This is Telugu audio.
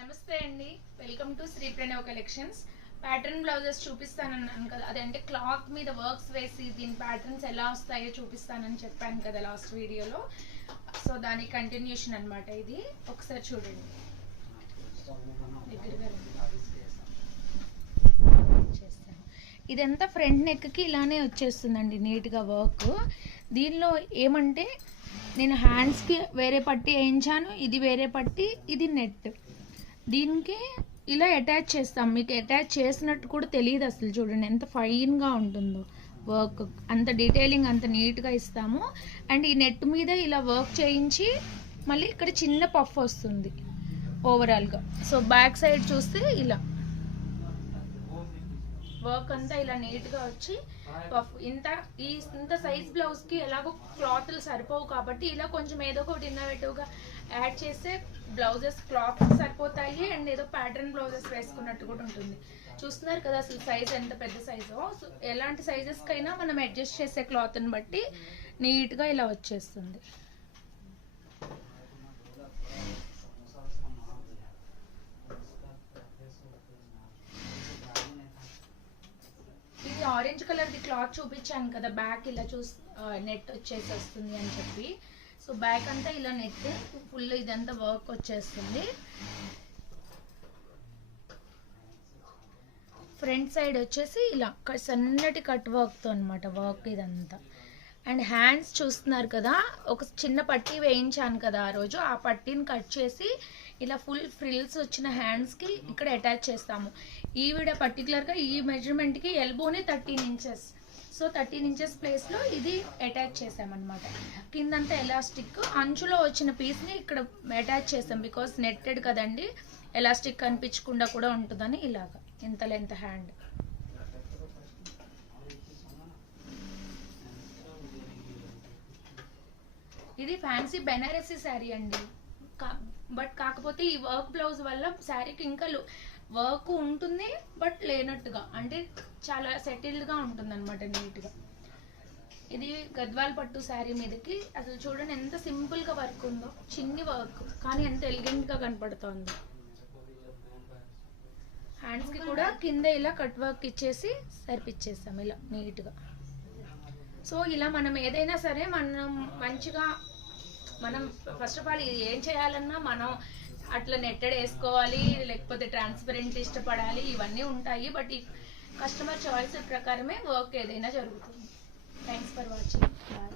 నమస్తే అండి, welcome to Shri Pranav collections. Pattern blouses చూపిస్తానన్నాను కదా, అదంటే క్లాత్ మీద వర్క్స్ వేసి దీని ప్యాటర్న్స్ ఎలా వస్తాయో చూపిస్తానని చెప్పాను కదా లాస్ట్ వీడియోలో. సో దాని కంటిన్యూషన్ అనమాట ఇది. ఒకసారి చూడండి. ఇదంతా ఫ్రంట్ నెక్కి ఇలానే వచ్చేస్తుందండి నీట్గా వర్క్. దీనిలో ఏమంటే నేను హ్యాండ్స్కి వేరే పట్టి వేయించాను, ఇది వేరే పట్టి, ఇది నెట్. దీనికి ఇలా అటాచ్ చేస్తాం. మీకు అటాచ్ చేసినట్టు కూడా తెలియదు అసలు. చూడండి ఎంత ఫైన్గా ఉంటుందో వర్క్, అంత డీటెయిలింగ్ అంత నీట్గా ఇస్తాము. అండ్ ఈ నెట్ మీద ఇలా వర్క్ చేయించి మళ్ళీ ఇక్కడ చిన్న పఫ్ వస్తుంది ఓవరాల్గా. సో బ్యాక్ సైడ్ చూస్తే ఇలా వర్క్ అంతా ఇలా నీట్గా వచ్చి పఫ్. ఇంత సైజ్ బ్లౌజ్కి ఎలాగో క్లాత్లు సరిపోవు కాబట్టి ఇలా కొంచెం ఏదో ఒకటి ఇన్నోవేటివ్గా యాడ్ చేస్తే బ్లౌజెస్ క్లాత్ సరిపోతాయి అండ్ ఏదో ప్యాటర్న్ బ్లౌజెస్ వేసుకున్నట్టు కూడా ఉంటుంది. చూస్తున్నారు కదా అసలు సైజ్ ఎంత పెద్ద సైజు. సో ఎలాంటి సైజెస్కైనా మనం అడ్జస్ట్ చేసే క్లాత్ని బట్టి నీట్గా ఇలా వచ్చేస్తుంది. ఇది ఆరెంజ్ కలర్ది క్లాత్ చూపించాను కదా, బ్యాక్ ఇలా నెట్ వచ్చేసి వస్తుంది అని చెప్పి. సో బ్యాక్ అంతా ఇలా నెట్ ఫుల్ ఇదంతా వర్క్ వచ్చేస్తుంది. ఫ్రంట్ సైడ్ వచ్చేసి ఇలా సన్నటి కట్ వర్క్తో అనమాట వర్క్ ఇదంతా. అండ్ హ్యాండ్స్ చూస్తున్నారు కదా, ఒక చిన్న పట్టీ వేయించాను కదా ఆ రోజు, ఆ పట్టీని కట్ చేసి ఇలా ఫుల్ ఫ్రిల్స్ వచ్చిన హ్యాండ్స్కి ఇక్కడ అటాచ్ చేస్తాము. ఈవిడ పర్టికులర్గా ఈ మెజర్మెంట్కి ఎల్బోని 13 ఇంచెస్. సో 13 ఇంచెస్ ప్లేస్లో ఇది అటాచ్ చేసామన్నమాట. కిందంతా ఎలాస్టిక్, అంచులో వచ్చిన పీస్ని ఇక్కడ అటాచ్ చేసాం. బికాస్ నెట్టెడ్ కదండి, ఎలాస్టిక్ కనిపించకుండా కూడా ఉంటుందని ఇలాగా ఇంత లెంత్ హ్యాండ్. ఇది ఫ్యాన్సీ బెనారసీ శారీ అండి. బట్ కాకపోతే ఈ వర్క్ బ్లౌజ్ వల్ల శారీకి ఇంకా వర్క్ ఉంటుంది బట్ లేనట్టుగా, అంటే చాలా సెటిల్డ్గా ఉంటుంది అనమాట నీట్గా. ఇది గద్వాల్ పట్టు శారీ మీదకి అసలు చూడండి ఎంత సింపుల్గా వర్క్ ఉందో, చిన్ని వర్క్ కానీ ఎంత ఎలిగెంట్గా కనపడుతుంది. హ్యాండ్స్కి కూడా కింద ఇలా కట్ వర్క్ ఇచ్చేసి సరిపిచ్చేస్తాం ఇలా నీట్గా. సో ఇలా మనం ఏదైనా సరే మనం మంచిగా మనం ఫస్ట్ ఆఫ్ ఆల్ ఇది ఏం చేయాలన్నా మనం అట్లా నెట్టెడ్ వేసుకోవాలి, లేకపోతే ట్రాన్స్పరెంట్ ఇష్టపడాలి, ఇవన్నీ ఉంటాయి. బట్ ఈ కస్టమర్ చాయిస్ ప్రకారమే వర్క్ ఏదైనా జరుగుతుంది. Thanks for watching. బాయ్.